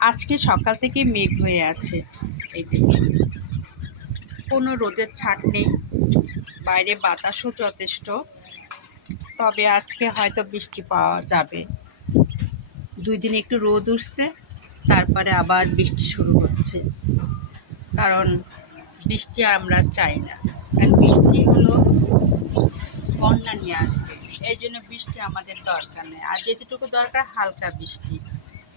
আজকে সকাল থেকে মেঘ হয়ে আছে। এই দেখুন, কোনো রোদের ছাট নেই, বাইরে বাতাসও যথেষ্ট। তবে আজকে হয়তো বৃষ্টি পাওয়া যাবে। 2 দিন একটু রোদ উঠছে, তারপরে আবার বৃষ্টি শুরু হচ্ছে। কারণ বৃষ্টি আমরা চাই না, কারণ বৃষ্টি হলো বন্যা নিয়ে আসবে। এই জন্য বৃষ্টি আমাদের দরকার নেই, আর যেটুকু দরকার হালকা বৃষ্টি।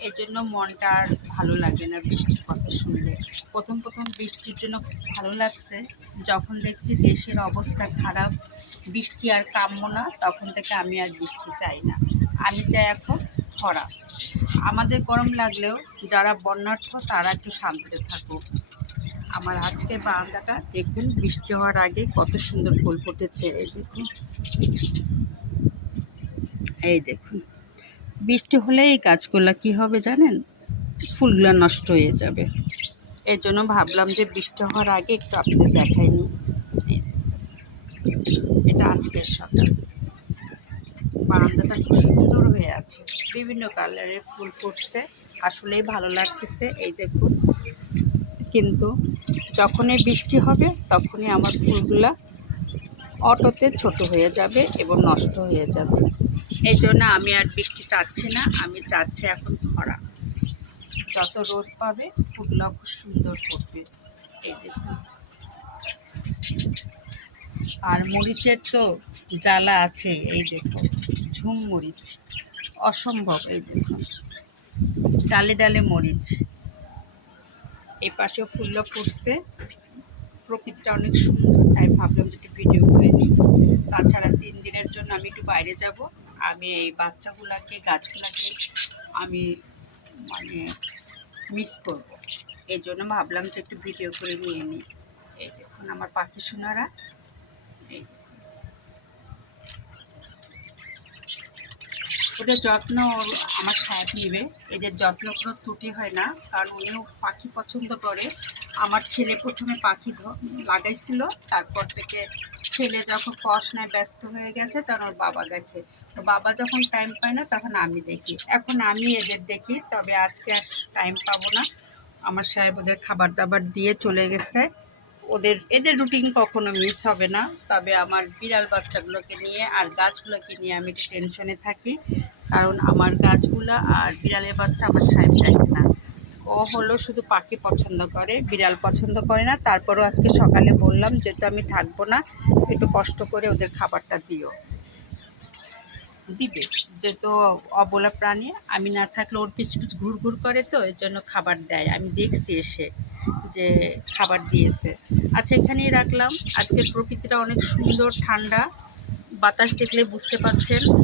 এই জন্য মনটা আর ভালো লাগে না বৃষ্টির কথা শুনলে। প্রথম প্রথম বৃষ্টির জন্য খুব ভালো লাগছে, যখন দেখছি দেশের অবস্থা খারাপ, বৃষ্টি আর কাম্য না, তখন থেকে আমি আর বৃষ্টি চাই না। আমি চাই এখন খরা। আমাদের গরম লাগলেও যারা বন্যার্থ তারা একটু শান্তিতে থাকুক। আমার আজকের বারান্দাটা দেখুন, বৃষ্টি হওয়ার আগে কত সুন্দর ফুল ফুটেছে। এই দেখুন, এই দেখুন, বৃষ্টি হলে এই গাছগুলো কি হবে জানেন? ফুলগুলো নষ্ট হয়ে যাবে। এর জন্য ভাবলাম যে বৃষ্টি হওয়ার আগে একটু আপনাদের দেখাইনি। এটা আজকের সকাল, বারান্দাটা খুব সুন্দর হয়ে আছে, বিভিন্ন কালারের ফুল ফুটছে, আসলেই ভালো লাগতেছে। এই দেখুন, কিন্তু যখনই বৃষ্টি হবে তখনই আমার ফুলগুলা অটোতে ছোট হয়ে যাবে এবং নষ্ট হয়ে যাবে। এই জন্য আমি আর বৃষ্টি চাচ্ছি না, আমি চাচ্ছি এখন খরা। যত রোদ পাবে ফুলগুলো খুব সুন্দর ফুটবে। এই দেখুন, আর মরিচের তো জ্বালা আছে। এই দেখুন, ঝুম মরিচ অসম্ভব। এই দেখুন, ডালে ডালে মরিচ। এই পাশেও ফুলগুলো ফুটছে, প্রকৃতিটা অনেক সুন্দর, তাই ভাবলাম যে একটু ভিডিও করে নিই। তাছাড়া 3 দিনের জন্য আমি একটু বাইরে যাব। আমি এই বাচ্চাগুলাকে, গাছগুলাকে আমি মানে মিস করব। এই জন্য ভাবলাম যে একটু ভিডিও করে নিয়ে নিই। এই দেখুন আমার পাখি সোনারা, এই ওদের যত্ন আমার সাহেব নেবে। এদের যত্ন কোনো ত্রুটি হয় না, কারণ উনিও পাখি পছন্দ করে। আমার ছেলে প্রথমে পাখি লাগাইছিল, তারপর থেকে ছেলে যখন পড়াশোনায় ব্যস্ত হয়ে গেছে তখন ওর বাবা দেখে। তো বাবা যখন টাইম পায় না তখন আমি দেখি, এখন আমি এদের দেখি। তবে আজকে আর টাইম পাবো না, আমার সাহেব ওদের খাবার দাবার দিয়ে চলে গেছে। এদের রুটিন কখনো মিস হবে না। তবে আমার বিড়াল বাচ্চাগুলোকে নিয়ে আর গাছগুলোকে নিয়ে আমি টেনশনে থাকি, কারণ আমার গাছগুলো আর বিড়ালের বাচ্চা আমার সাহেব দেখে না। ও হলো শুধু পাখি পছন্দ করে, বিড়াল পছন্দ করে না। তারপরও আজকে সকালে বললাম যেহেতু আমি থাকবো না, একটু কষ্ট করে ওদের খাবারটা দিবে। যেহেতু অবলা প্রাণী, আমি না থাকলে ওর পিছ পিছ ঘুর ঘুর করে, তো এর জন্য খাবার দেয়। আমি দেখছি এসে যে খাবার দিয়েছে। আচ্ছা, এখানেই রাখলাম। আজকের প্রকৃতিটা অনেক সুন্দর, ঠান্ডা, বাতাস দেখলে বুঝতে পারছেন।